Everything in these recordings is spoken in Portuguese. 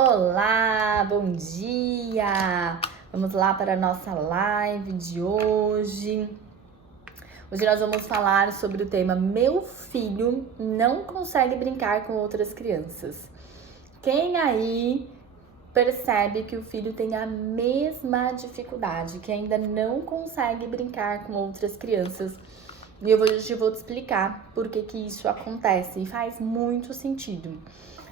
Olá, bom dia! Vamos lá para a nossa live de hoje. Hoje nós vamos falar sobre o tema Meu filho não consegue brincar com outras crianças. Quem aí percebe que o filho tem a mesma dificuldade, que ainda não consegue brincar com outras crianças? E hoje eu vou te explicar por que isso acontece e faz muito sentido.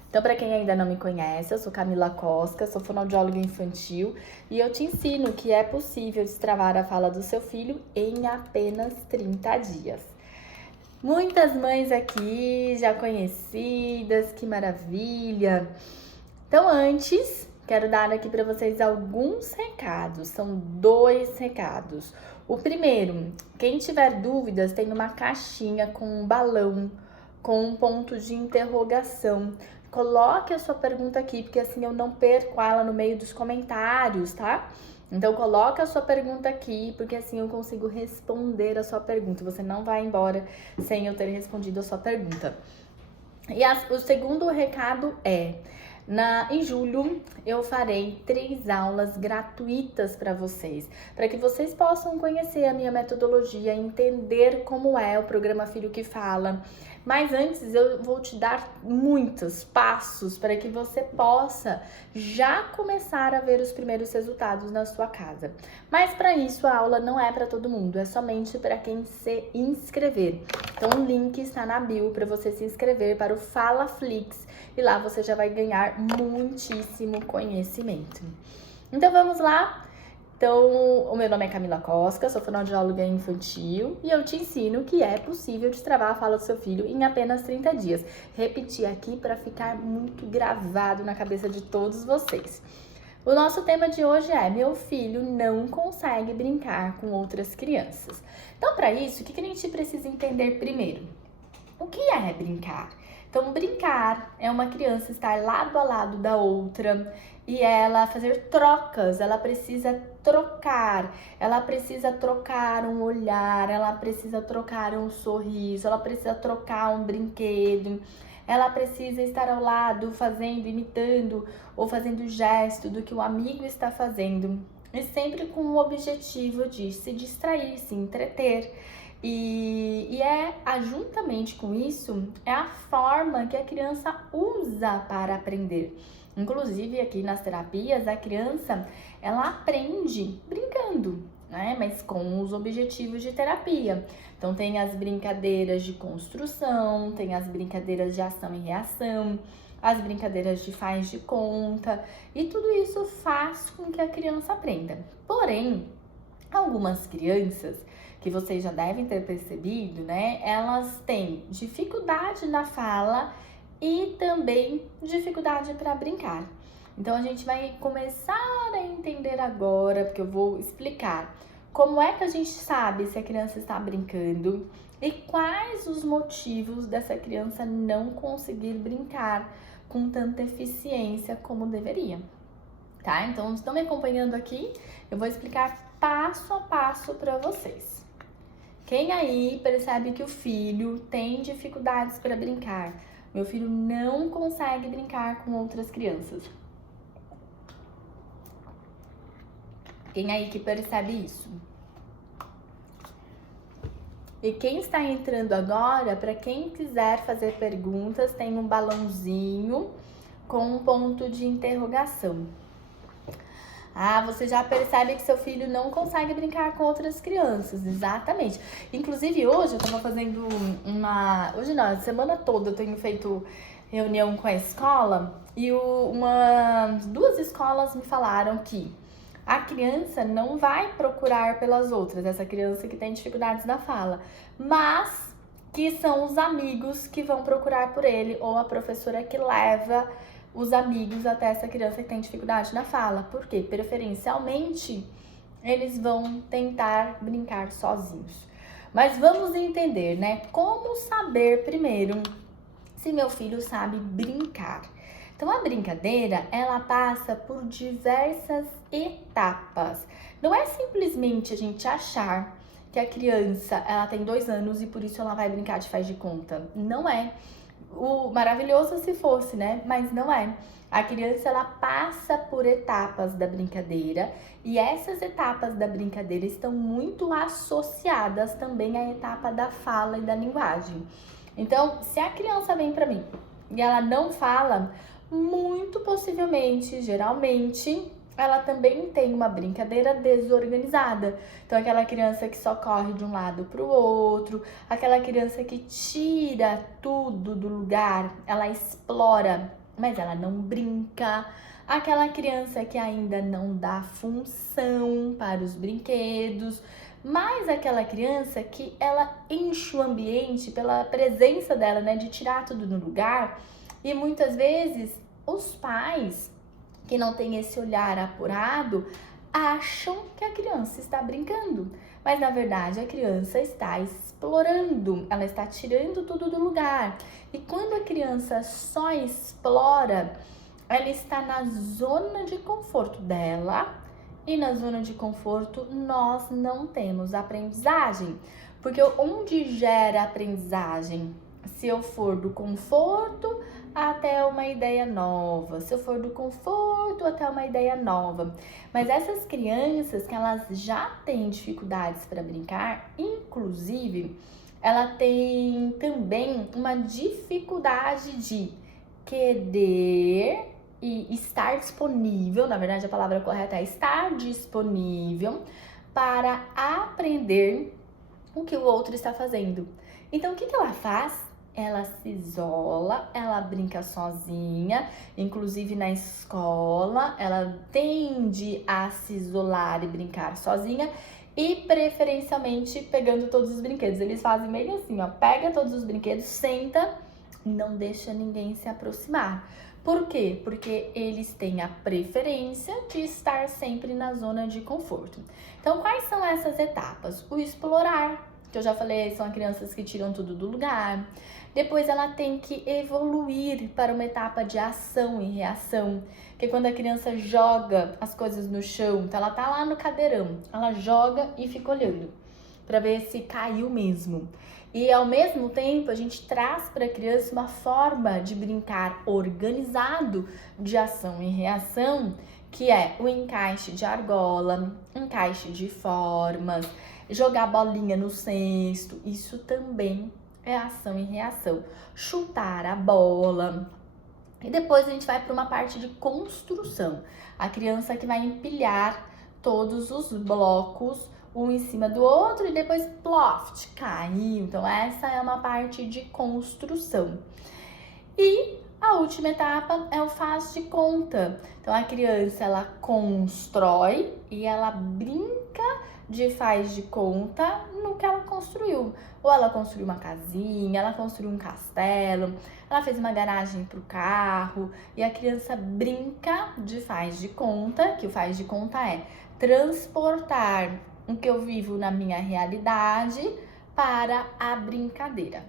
Então, para quem ainda não me conhece, eu sou Camila Cosca, sou fonoaudióloga infantil e eu te ensino que é possível destravar a fala do seu filho em apenas 30 dias. Muitas mães aqui já conhecidas, que maravilha! Então, antes, quero dar aqui para vocês alguns recados, são 2 recados. O primeiro, quem tiver dúvidas, tem uma caixinha com um balão, com um ponto de interrogação. Coloque a sua pergunta aqui, porque assim eu não perco ela no meio dos comentários, tá? Então, coloque a sua pergunta aqui, porque assim eu consigo responder a sua pergunta. Você não vai embora sem eu ter respondido a sua pergunta. E o segundo recado é... Em julho, eu farei 3 aulas gratuitas para vocês que vocês possam conhecer a minha metodologia, entender como é o programa Filho que Fala. Mas antes, eu vou te dar muitos passos para que você possa já começar a ver os primeiros resultados na sua casa. Mas para isso, a aula não é para todo mundo, é somente para quem se inscrever. Então, o link está na bio para você se inscrever para o Fala Flix e lá você já vai ganhar muitíssimo conhecimento. Então, vamos lá? Então, o meu nome é Camila Cosca, sou fonoaudióloga infantil e eu te ensino que é possível destravar a fala do seu filho em apenas 30 dias. Repetir aqui para ficar muito gravado na cabeça de todos vocês. O nosso tema de hoje é Meu filho não consegue brincar com outras crianças. Então, para isso, o que a gente precisa entender primeiro? O que é brincar? Então, brincar é uma criança estar lado a lado da outra e ela fazer trocas, ela precisa trocar um olhar, ela precisa trocar um sorriso, ela precisa trocar um brinquedo, ela precisa estar ao lado fazendo, imitando ou fazendo gesto do que o amigo está fazendo. E sempre com o objetivo de se distrair, se entreter. Juntamente com isso, é a forma que a criança usa para aprender. Inclusive, aqui nas terapias, a criança, ela aprende brincando, né? Mas com os objetivos de terapia. Então, tem as brincadeiras de construção, tem as brincadeiras de ação e reação, as brincadeiras de faz de conta, e tudo isso faz com que a criança aprenda. Porém, algumas crianças, que vocês já devem ter percebido, né? Elas têm dificuldade na fala e também dificuldade para brincar. Então, a gente vai começar a entender agora, porque eu vou explicar como é que a gente sabe se a criança está brincando e quais os motivos dessa criança não conseguir brincar com tanta eficiência como deveria, tá? Então, estão me acompanhando aqui? Eu vou explicar passo a passo para vocês. Quem aí percebe que o filho tem dificuldades para brincar? Meu filho não consegue brincar com outras crianças. Quem aí que percebe isso? E quem está entrando agora, para quem quiser fazer perguntas, tem um balãozinho com um ponto de interrogação. Ah, você já percebe que seu filho não consegue brincar com outras crianças, exatamente. Inclusive hoje eu tava fazendo hoje não, a semana toda eu tenho feito reunião com a escola e 2 escolas me falaram que a criança não vai procurar pelas outras, essa criança que tem dificuldades na fala, mas que são os amigos que vão procurar por ele ou a professora que leva os amigos até essa criança que tem dificuldade na fala, porque preferencialmente eles vão tentar brincar sozinhos. Mas vamos entender, né? Como saber primeiro se meu filho sabe brincar? Então, a brincadeira, ela passa por diversas etapas. Não é simplesmente a gente achar que a criança, ela tem 2 anos e por isso ela vai brincar de faz de conta. Não é. O maravilhoso se fosse, né? Mas não é. A criança, ela passa por etapas da brincadeira e essas etapas da brincadeira estão muito associadas também à etapa da fala e da linguagem. Então, se a criança vem para mim e ela não fala, muito possivelmente, geralmente, ela também tem uma brincadeira desorganizada. Então, aquela criança que só corre de um lado para o outro, aquela criança que tira tudo do lugar, ela explora, mas ela não brinca. Aquela criança que ainda não dá função para os brinquedos, mas aquela criança que ela enche o ambiente pela presença dela, né, de tirar tudo no lugar. E muitas vezes os pais que não têm esse olhar apurado acham que a criança está brincando, mas na verdade a criança está explorando, ela está tirando tudo do lugar. E quando a criança só explora, ela está na zona de conforto dela, e na zona de conforto nós não temos aprendizagem, porque onde gera aprendizagem? Se eu for do conforto até uma ideia nova, se eu for do conforto até uma ideia nova. Mas essas crianças que elas já têm dificuldades para brincar, inclusive, ela tem também uma dificuldade de querer e estar disponível, na verdade a palavra correta é estar disponível para aprender o que o outro está fazendo. Então, o que ela faz? Ela se isola, ela brinca sozinha, inclusive na escola, ela tende a se isolar e brincar sozinha e preferencialmente pegando todos os brinquedos. Eles fazem meio assim, ó, pega todos os brinquedos, senta e não deixa ninguém se aproximar. Por quê? Porque eles têm a preferência de estar sempre na zona de conforto. Então, quais são essas etapas? O explorar, que eu já falei, são crianças que tiram tudo do lugar. Depois ela tem que evoluir para uma etapa de ação e reação, que é quando a criança joga as coisas no chão. Então ela tá lá no cadeirão, ela joga e fica olhando para ver se caiu mesmo. E ao mesmo tempo a gente traz para a criança uma forma de brincar organizado de ação e reação, que é o encaixe de argola, encaixe de formas, jogar bolinha no cesto. Isso também é ação e reação. Chutar a bola. E depois a gente vai para uma parte de construção. A criança que vai empilhar todos os blocos um em cima do outro e depois ploft, caiu. Então essa é uma parte de construção. E a última etapa é o faz de conta. Então a criança, ela constrói e ela brinca de faz de conta no que ela construiu. Ou ela construiu uma casinha, ela construiu um castelo, ela fez uma garagem para o carro. E a criança brinca de faz de conta, que o faz de conta é transportar o que eu vivo na minha realidade para a brincadeira.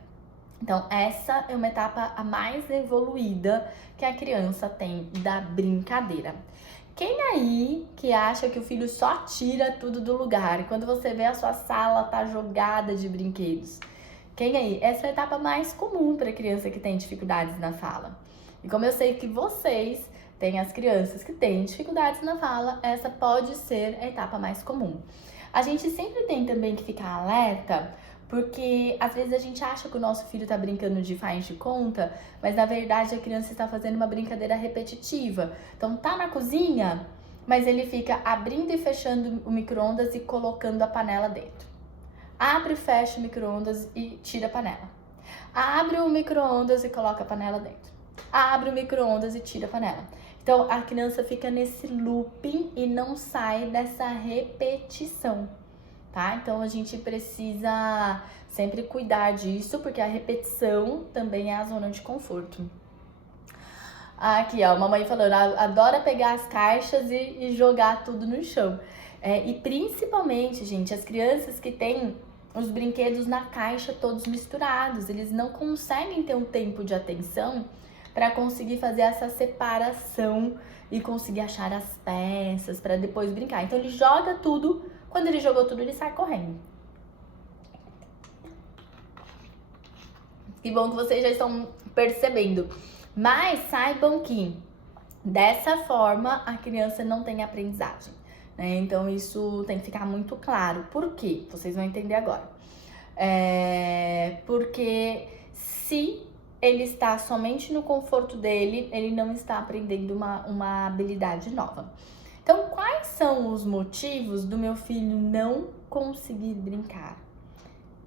Então, essa é uma etapa a mais evoluída que a criança tem da brincadeira. Quem aí que acha que o filho só tira tudo do lugar? Quando você vê a sua sala tá jogada de brinquedos. Quem aí? Essa é a etapa mais comum para criança que tem dificuldades na fala. E como eu sei que vocês têm as crianças que têm dificuldades na fala, essa pode ser a etapa mais comum. A gente sempre tem também que ficar alerta, porque às vezes a gente acha que o nosso filho está brincando de faz de conta, mas na verdade a criança está fazendo uma brincadeira repetitiva. Então tá na cozinha, mas ele fica abrindo e fechando o micro-ondas e colocando a panela dentro. Abre e fecha o micro-ondas e tira a panela. Abre o micro-ondas e coloca a panela dentro. Abre o micro-ondas e tira a panela. Então a criança fica nesse looping e não sai dessa repetição. Tá? Então a gente precisa sempre cuidar disso, porque a repetição também é a zona de conforto. Aqui, ó, mamãe falando, adora pegar as caixas e jogar tudo no chão. E principalmente, gente, as crianças que têm os brinquedos na caixa todos misturados, eles não conseguem ter um tempo de atenção para conseguir fazer essa separação e conseguir achar as peças para depois brincar. Então ele joga tudo. Quando ele jogou tudo, ele sai correndo. Que bom que vocês já estão percebendo. Mas saibam que dessa forma a criança não tem aprendizagem, né? Então isso tem que ficar muito claro. Por quê? Vocês vão entender agora. Porque se ele está somente no conforto dele, ele não está aprendendo uma habilidade nova. Então, quais são os motivos do meu filho não conseguir brincar?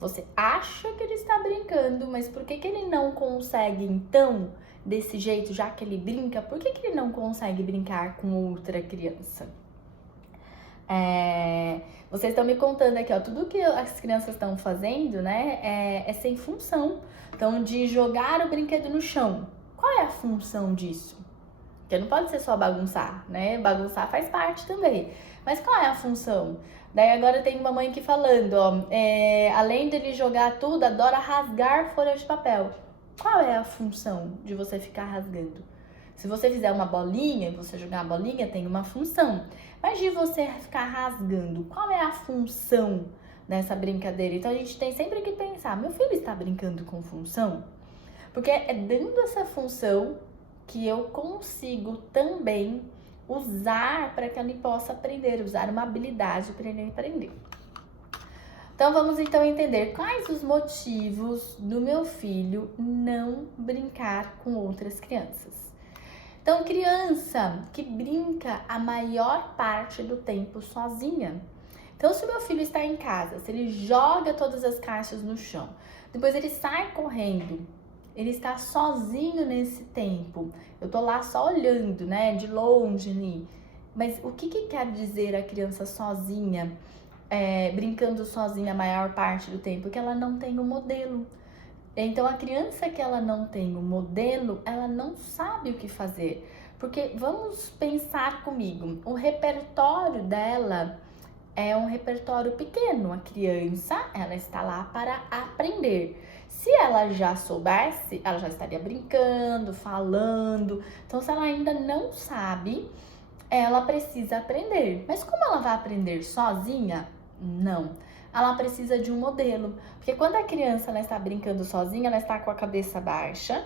Você acha que ele está brincando, mas por que ele não consegue, então, desse jeito, já que ele brinca, por que ele não consegue brincar com outra criança? Vocês estão me contando aqui, ó, tudo que as crianças estão fazendo, né, é sem função. Então, de jogar o brinquedo no chão, qual é a função disso? Porque não pode ser só bagunçar, né? Bagunçar faz parte também. Mas qual é a função? Daí agora tem uma mãe aqui falando, ó, além dele jogar tudo, adora rasgar folha de papel. Qual é a função de você ficar rasgando? Se você fizer uma bolinha, você jogar a bolinha, tem uma função. Mas de você ficar rasgando, qual é a função dessa brincadeira? Então a gente tem sempre que pensar, meu filho está brincando com função? Porque é dando essa função que eu consigo também usar para que ele possa aprender, usar uma habilidade para ele aprender. Então vamos então entender quais os motivos do meu filho não brincar com outras crianças. Então, criança que brinca a maior parte do tempo sozinha. Então, se o meu filho está em casa, se ele joga todas as caixas no chão, depois ele sai correndo, ele está sozinho nesse tempo. Eu tô lá só olhando, né, de longe ali. Mas o que quer dizer a criança sozinha, brincando sozinha a maior parte do tempo? Que ela não tem um modelo. Então, a criança que ela não tem um modelo, ela não sabe o que fazer. Porque, vamos pensar comigo, o repertório dela é um repertório pequeno. A criança, ela está lá para aprender. Se ela já soubesse, ela já estaria brincando, falando. Então, se ela ainda não sabe, ela precisa aprender. Mas como ela vai aprender sozinha? Não. Ela precisa de um modelo. Porque quando a criança ela está brincando sozinha, ela está com a cabeça baixa,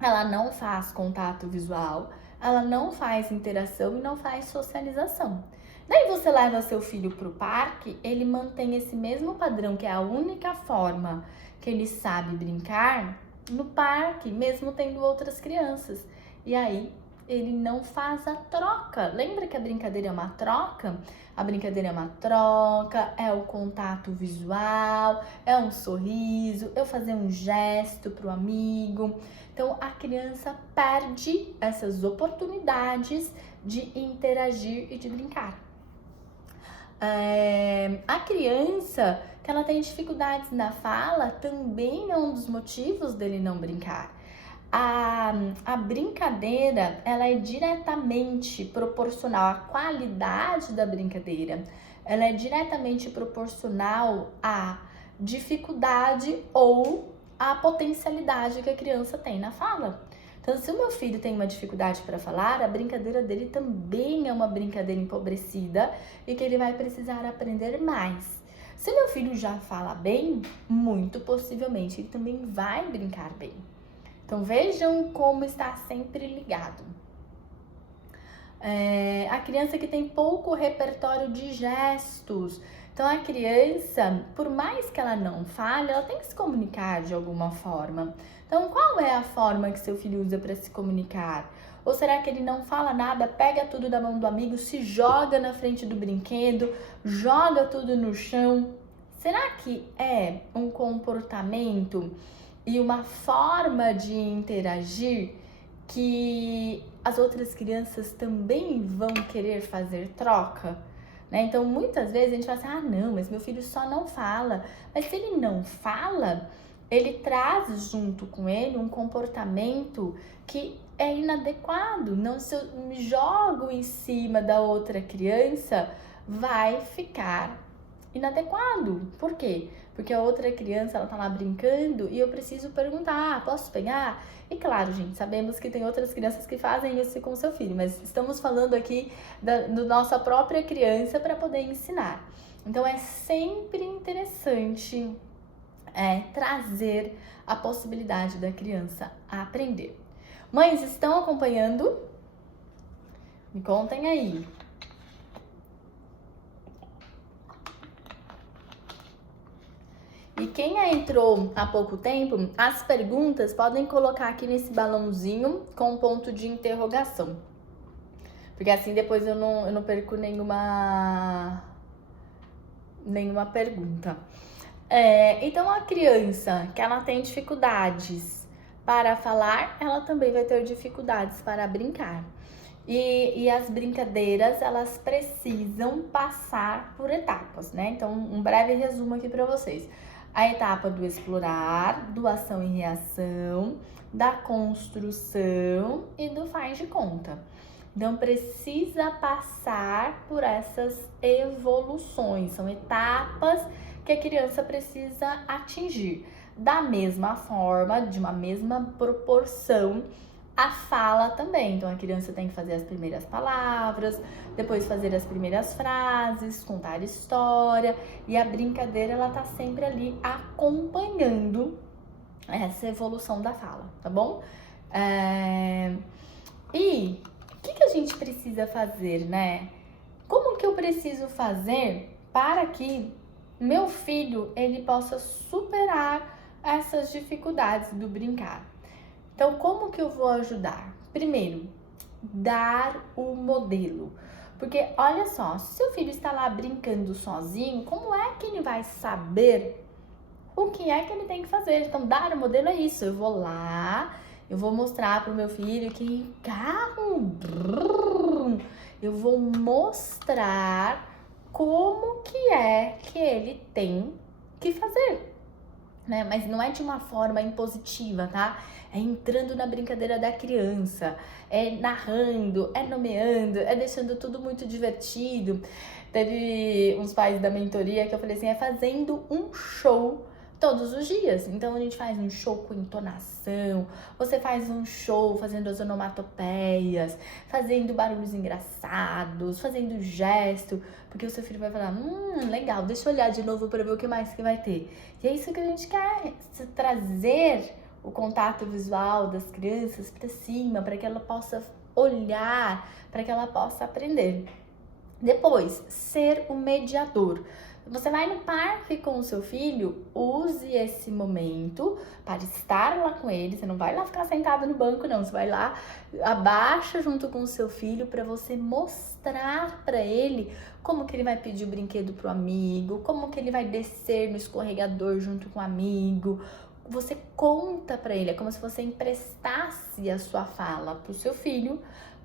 ela não faz contato visual, ela não faz interação e não faz socialização. Daí você leva seu filho para o parque, ele mantém esse mesmo padrão, que é a única forma que ele sabe brincar no parque, mesmo tendo outras crianças. E aí ele não faz a troca. Lembra que a brincadeira é uma troca? A brincadeira é uma troca, é o contato visual, é um sorriso, eu fazer um gesto pro amigo. Então a criança perde essas oportunidades de interagir e de brincar. A criança que ela tem dificuldades na fala também é um dos motivos dele não brincar. A brincadeira, ela é diretamente proporcional à qualidade da brincadeira. Ela é diretamente proporcional à dificuldade ou à potencialidade que a criança tem na fala. Então, se o meu filho tem uma dificuldade para falar, a brincadeira dele também é uma brincadeira empobrecida e que ele vai precisar aprender mais. Se meu filho já fala bem, muito possivelmente ele também vai brincar bem. Então, vejam como está sempre ligado. A criança que tem pouco repertório de gestos. Então, a criança, por mais que ela não fale, ela tem que se comunicar de alguma forma. Então, qual é a forma que seu filho usa para se comunicar? Ou será que ele não fala nada, pega tudo da mão do amigo, se joga na frente do brinquedo, joga tudo no chão? Será que é um comportamento e uma forma de interagir que as outras crianças também vão querer fazer troca? Né? Então, muitas vezes a gente fala assim, não, mas meu filho só não fala. Mas se ele não fala, ele traz junto com ele um comportamento que é inadequado. Não, se eu me jogo em cima da outra criança, vai ficar inadequado. Por quê? Porque a outra criança, ela tá lá brincando e eu preciso perguntar, posso pegar? E claro, gente, sabemos que tem outras crianças que fazem isso com seu filho, mas estamos falando aqui da nossa própria criança para poder ensinar. Então, é sempre interessante trazer a possibilidade da criança aprender. Mães, estão acompanhando? Me contem aí. E quem entrou há pouco tempo, as perguntas podem colocar aqui nesse balãozinho com ponto de interrogação. Porque assim depois eu não perco nenhuma pergunta. Então a criança que ela tem dificuldades para falar, ela também vai ter dificuldades para brincar. E as brincadeiras, elas precisam passar por etapas, né? Então, um breve resumo aqui para vocês. A etapa do explorar, do ação e reação, da construção e do faz de conta. Então, precisa passar por essas evoluções, são etapas que a criança precisa atingir. Da mesma forma, de uma mesma proporção, a fala também. Então, a criança tem que fazer as primeiras palavras, depois fazer as primeiras frases, contar história. E a brincadeira, ela tá sempre ali acompanhando essa evolução da fala, tá bom? E o que a gente precisa fazer, né? Como que eu preciso fazer para que meu filho, ele possa superar essas dificuldades do brincar? Então, como que eu vou ajudar? Primeiro, dar o modelo. Porque, olha só, se seu filho está lá brincando sozinho, como é que ele vai saber o que é que ele tem que fazer? Então, dar o modelo é isso. Eu vou lá, eu vou mostrar para o meu filho que carro... Eu vou mostrar como que é que ele tem que fazer, né? Mas não é de uma forma impositiva, tá? É entrando na brincadeira da criança, é narrando, é nomeando, é deixando tudo muito divertido. Teve uns pais da mentoria que eu falei assim, é fazendo um show todos os dias. Então a gente faz um show com entonação, você faz um show fazendo as onomatopeias, fazendo barulhos engraçados, fazendo gesto, porque o seu filho vai falar, legal, deixa eu olhar de novo para ver o que mais que vai ter. E é isso que a gente quer, trazer o contato visual das crianças para cima, para que ela possa olhar, para que ela possa aprender. Depois, ser o mediador. Você vai no parque com o seu filho, use esse momento para estar lá com ele. Você não vai lá ficar sentado no banco, não. Você vai lá, abaixa junto com o seu filho para você mostrar para ele como que ele vai pedir o brinquedo pro amigo, como que ele vai descer no escorregador junto com o amigo. Você conta para ele, é como se você emprestasse a sua fala pro seu filho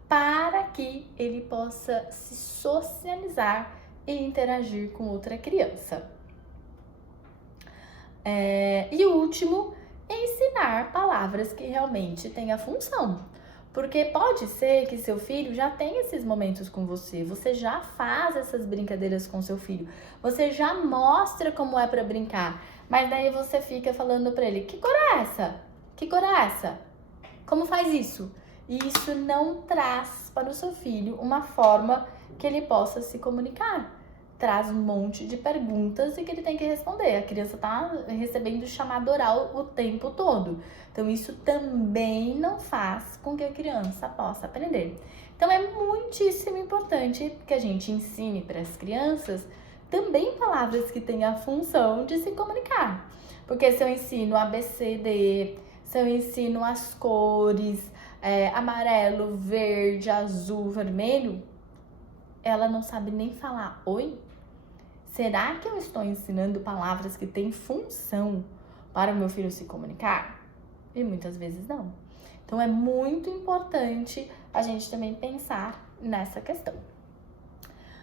para que ele possa se socializar e interagir com outra criança. E o último, ensinar palavras que realmente têm a função. Porque pode ser que seu filho já tenha esses momentos com você, você já faz essas brincadeiras com seu filho, você já mostra como é para brincar, mas daí você fica falando para ele, que cor é essa? Que cor é essa? Como faz isso? E isso não traz para o seu filho uma forma que ele possa se comunicar. Traz um monte de perguntas e que ele tem que responder. A criança está recebendo chamado oral o tempo todo. Então, isso também não faz com que a criança possa aprender. Então, é muitíssimo importante que a gente ensine para as crianças também palavras que têm a função de se comunicar. Porque se eu ensino ABCD, se eu ensino as cores, amarelo, verde, azul, vermelho, ela não sabe nem falar oi? Será que eu estou ensinando palavras que têm função para o meu filho se comunicar? E muitas vezes não. Então é muito importante a gente também pensar nessa questão.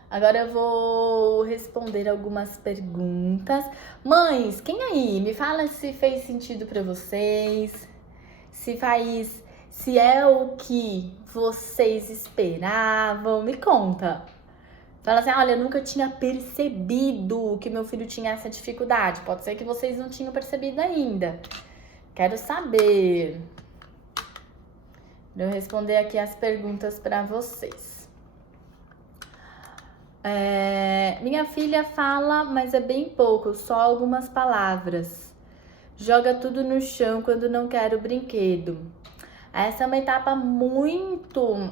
Agora eu vou responder algumas perguntas. Mães, quem aí? Me fala se fez sentido para vocês, se é o que vocês esperavam. Me conta. Fala assim, olha, eu nunca tinha percebido que meu filho tinha essa dificuldade. Pode ser que vocês não tinham percebido ainda. Quero saber. Vou responder aqui as perguntas para vocês. Minha filha fala, mas é bem pouco, só algumas palavras. joga tudo no chão quando não quer o brinquedo. Essa é uma etapa muito,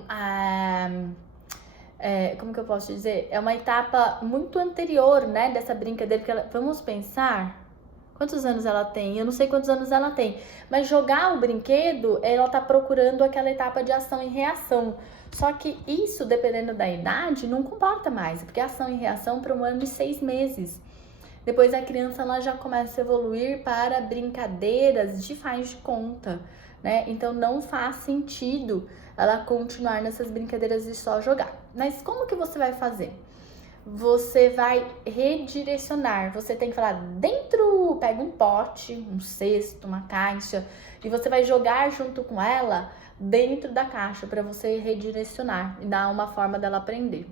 como que eu posso dizer? É uma etapa muito anterior, né, dessa brincadeira, porque vamos pensar, quantos anos ela tem? Eu não sei quantos anos ela tem, mas jogar o brinquedo, ela tá procurando aquela etapa de ação e reação. Só que isso, dependendo da idade, não comporta mais, porque ação e reação para 1 ano e 6 meses. Depois a criança ela já começa a evoluir para brincadeiras de faz de conta, né? Então não faz sentido ela continuar nessas brincadeiras de só jogar. Mas como que você vai fazer? Você vai redirecionar. Você tem que falar pega um pote, um cesto, uma caixa, e você vai jogar junto com ela dentro da caixa para você redirecionar e dar uma forma dela aprender.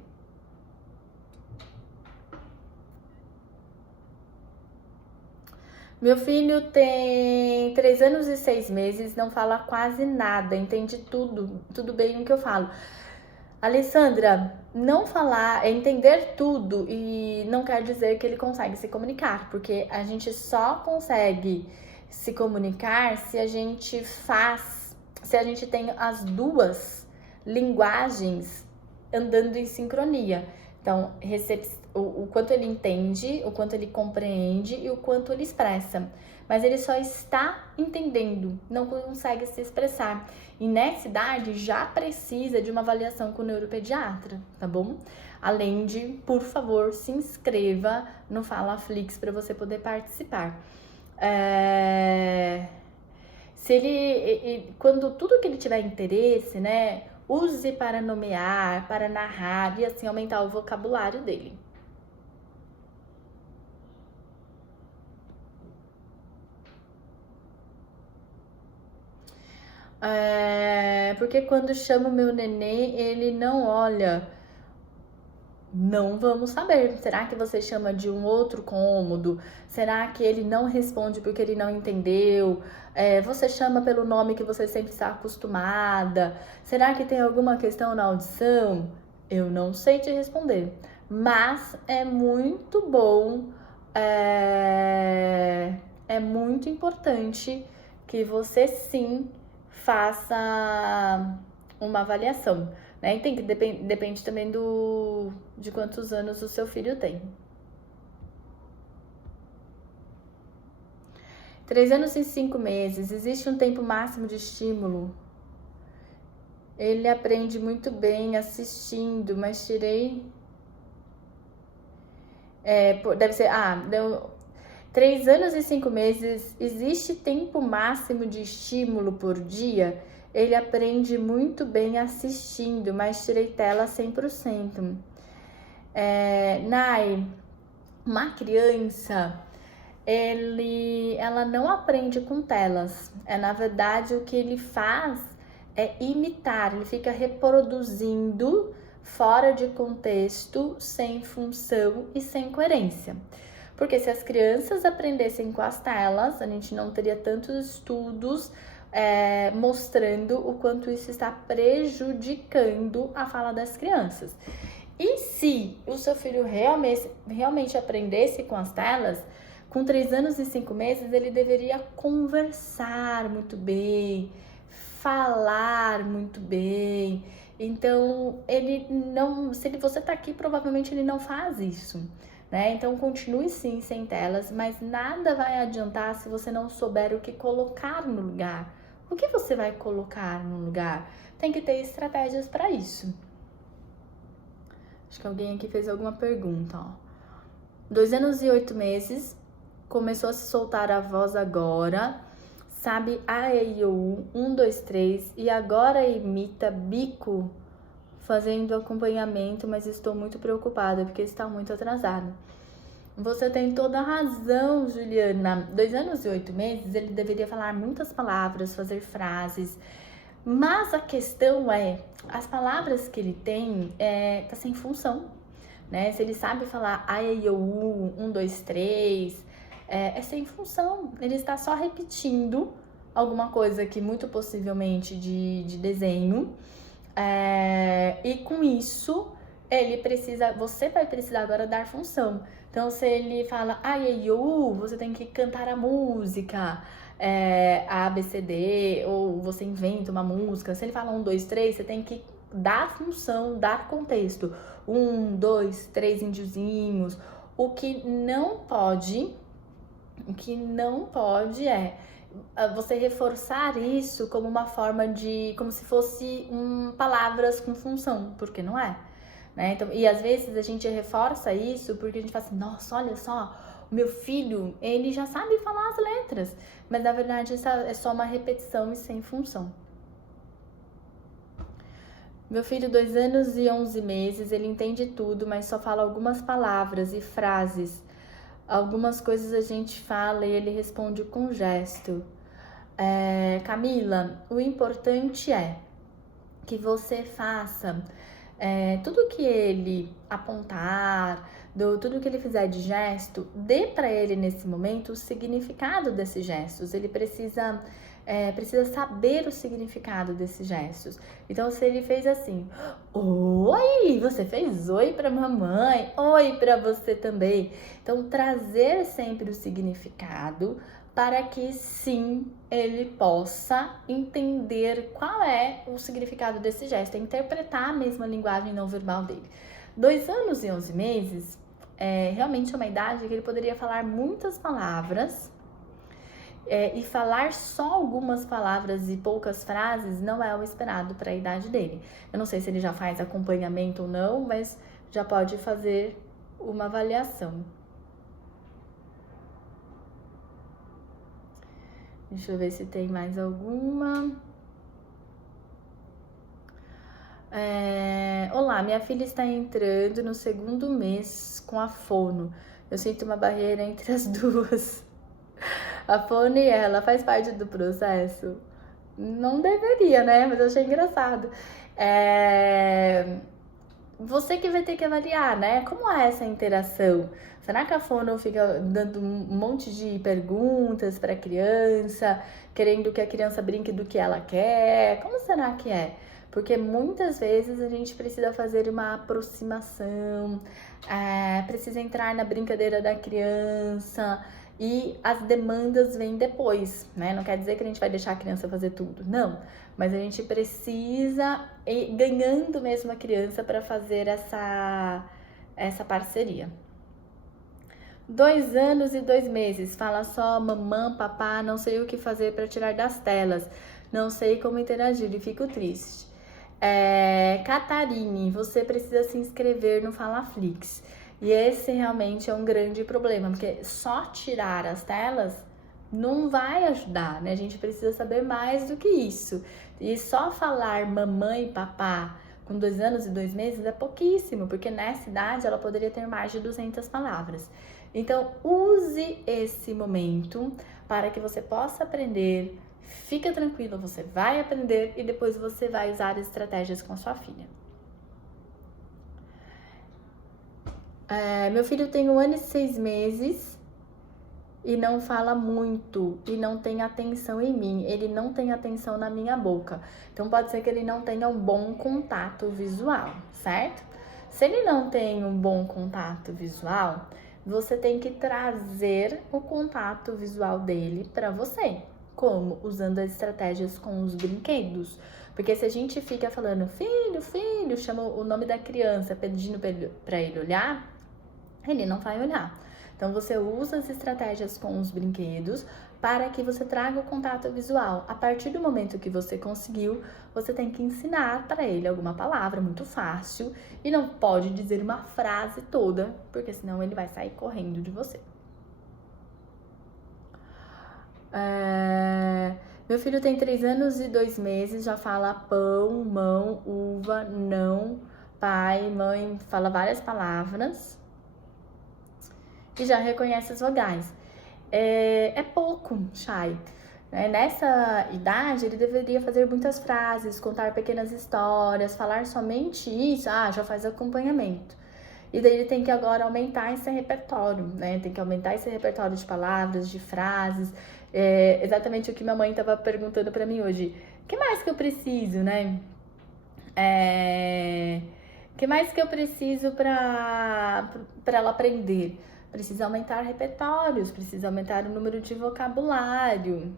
Meu filho tem 3 anos e 6 meses, não fala quase nada, entende tudo bem o que eu falo. Alessandra, não falar, entender tudo e não quer dizer que ele consegue se comunicar, porque a gente só consegue se comunicar se a gente tem as duas linguagens andando em sincronia. Então, o quanto ele entende, o quanto ele compreende e o quanto ele expressa. Mas ele só está entendendo, não consegue se expressar. E nessa idade já precisa de uma avaliação com o neuropediatra, tá bom? Além de, por favor, se inscreva no Fala Flix para você poder participar. Quando tudo que ele tiver interesse, né? Use para nomear, para narrar e assim aumentar o vocabulário dele. Porque quando chamo meu nenê, ele não olha. Não vamos saber. Será que você chama de um outro cômodo? Será que ele não responde porque ele não entendeu? Você chama pelo nome que você sempre está acostumada? Será que tem alguma questão na audição? Eu não sei te responder. Mas é muito bom, é muito importante que você sim faça uma avaliação. Né? E depende também de quantos anos o seu filho tem. 3 anos e 5 meses, existe um tempo máximo de estímulo? Ele aprende muito bem assistindo, mas tirei... deve ser... 3 anos e 5 meses, existe tempo máximo de estímulo por dia? Ele aprende muito bem assistindo, mas tirei tela 100%. Nai, uma criança, ela não aprende com telas. Na verdade, o que ele faz é imitar, ele fica reproduzindo fora de contexto, sem função e sem coerência. Porque se as crianças aprendessem com as telas, a gente não teria tantos estudos mostrando o quanto isso está prejudicando a fala das crianças. E se o seu filho realmente aprendesse com as telas, com 3 anos e 5 meses, ele deveria conversar muito bem, falar muito bem. Então, se você tá aqui, provavelmente ele não faz isso, né? Então, continue sim sem telas, mas nada vai adiantar se você não souber o que colocar no lugar. O que você vai colocar no lugar? Tem que ter estratégias para isso. Acho que alguém aqui fez alguma pergunta, ó. 2 anos e 8 meses, começou a se soltar a voz agora, sabe A, E, I, O, U, 1, 2, 3, e agora imita bico fazendo acompanhamento, mas estou muito preocupada porque está muito atrasado. Você tem toda a razão, Juliana. 2 anos e 8 meses, ele deveria falar muitas palavras, fazer frases. Mas a questão as palavras que ele tem, tá sem função, né? Se ele sabe falar A, E, I, O, U, 1, 2, 3, é sem função. Ele está só repetindo alguma coisa que muito possivelmente de desenho. E com isso, você vai precisar agora dar função. Então, se ele fala ai, ai, u, você tem que cantar a música, A, B, C, D, ou você inventa uma música. Se ele fala 1, 2, 3, você tem que dar função, dar contexto. 1, 2, 3 índiozinhos. O que não pode é você reforçar isso como uma forma como se fosse palavras com função, porque não é. Né? Então, e às vezes a gente reforça isso porque a gente fala assim, nossa, olha só, o meu filho, ele já sabe falar as letras, mas na verdade isso é só uma repetição e sem função. Meu filho, 2 anos e 11 meses, ele entende tudo, mas só fala algumas palavras e frases. Algumas coisas a gente fala e ele responde com gesto. Camila, o importante é que você faça tudo que ele apontar, tudo que ele fizer de gesto, dê para ele nesse momento o significado desses gestos. Ele precisa saber o significado desses gestos. Então, se ele fez assim, oi, você fez oi para mamãe, oi para você também. Então, trazer sempre o significado para que sim ele possa entender qual é o significado desse gesto, interpretar a mesma linguagem não verbal dele. 2 anos e 11 meses é realmente uma idade que ele poderia falar muitas palavras, e falar só algumas palavras e poucas frases não é o esperado para a idade dele. Eu não sei se ele já faz acompanhamento ou não, mas já pode fazer uma avaliação. Deixa eu ver se tem mais alguma. Olá, minha filha está entrando no 2º mês com a fono. Eu sinto uma barreira entre as duas. A fono e ela faz parte do processo? Não deveria, né? Mas eu achei engraçado. Você que vai ter que avaliar, né? Como é essa interação? Será que a fono fica dando um monte de perguntas para a criança, querendo que a criança brinque do que ela quer? Como será que é? Porque muitas vezes a gente precisa fazer uma aproximação, precisa entrar na brincadeira da criança e as demandas vêm depois, né? Não quer dizer que a gente vai deixar a criança fazer tudo, não. Mas a gente precisa ir ganhando mesmo a criança para fazer essa parceria. 2 anos e 2 meses, fala só mamã, papá, não sei o que fazer para tirar das telas, não sei como interagir e fico triste. Catarine, você precisa se inscrever no Falaflix. E esse realmente é um grande problema, porque só tirar as telas não vai ajudar, né? A gente precisa saber mais do que isso. E só falar mamãe e papá com 2 anos e 2 meses é pouquíssimo, porque nessa idade ela poderia ter mais de 200 palavras. Então, use esse momento para que você possa aprender. Fica tranquilo, você vai aprender e depois você vai usar estratégias com a sua filha. Meu filho tem 1 ano e 6 meses e não fala muito e não tem atenção em mim. Ele não tem atenção na minha boca. Então, pode ser que ele não tenha um bom contato visual, certo? Se ele não tem um bom contato visual, você tem que trazer o contato visual dele para você. Como? Usando as estratégias com os brinquedos. Porque se a gente fica falando filho, filho, chama o nome da criança pedindo para ele olhar, ele não vai olhar. Então, você usa as estratégias com os brinquedos para que você traga o contato visual. A partir do momento que você conseguiu, você tem que ensinar para ele alguma palavra muito fácil e não pode dizer uma frase toda, porque senão ele vai sair correndo de você. Meu filho tem 3 anos e 2 meses, já fala pão, mão, uva, não, pai, mãe, fala várias palavras e já reconhece as vogais. É pouco, Chay. Nessa idade, ele deveria fazer muitas frases, contar pequenas histórias, falar somente isso, já faz acompanhamento. E daí ele tem que agora aumentar esse repertório, né? Tem que aumentar esse repertório de palavras, de frases. Exatamente o que minha mãe estava perguntando para mim hoje. O que mais que eu preciso, né? O que mais que eu preciso para ela aprender? Precisa aumentar repertórios, precisa aumentar o número de vocabulário.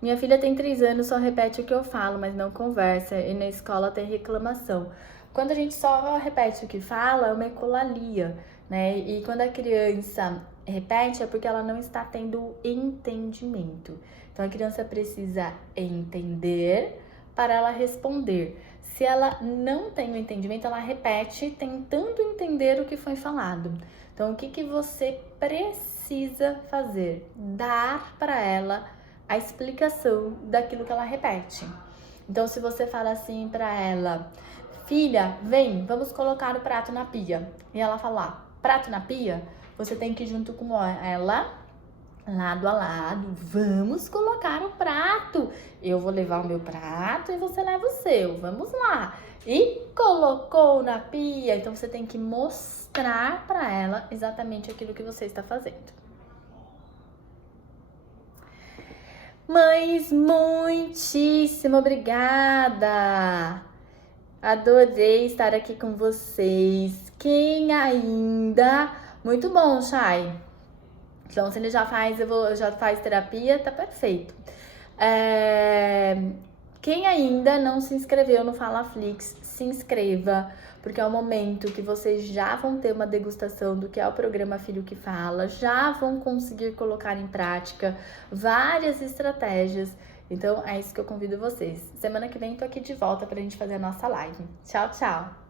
Minha filha tem 3 anos, só repete o que eu falo, mas não conversa, e na escola tem reclamação. Quando a gente só repete o que fala, é uma ecolalia, né? E quando a criança repete, é porque ela não está tendo entendimento. Então a criança precisa entender para ela responder. Se ela não tem o entendimento, ela repete tentando entender o que foi falado. Então o que você precisa fazer? Dar para ela a explicação daquilo que ela repete. Então, se você fala assim pra ela, filha, vem, vamos colocar o prato na pia. E ela falar, prato na pia, você tem que ir junto com ela, lado a lado, vamos colocar o prato. Eu vou levar o meu prato e você leva o seu, vamos lá. E colocou na pia, então você tem que mostrar pra ela exatamente aquilo que você está fazendo. Mães, muitíssimo obrigada! Adorei estar aqui com vocês. Quem ainda... Muito bom, Chay. Então, se ele já faz terapia, tá perfeito. Quem ainda não se inscreveu no FalaFlix, se inscreva, porque é o momento que vocês já vão ter uma degustação do que é o programa Filho que Fala, já vão conseguir colocar em prática várias estratégias. Então, é isso que eu convido vocês. Semana que vem tô aqui de volta pra gente fazer a nossa live. Tchau, tchau!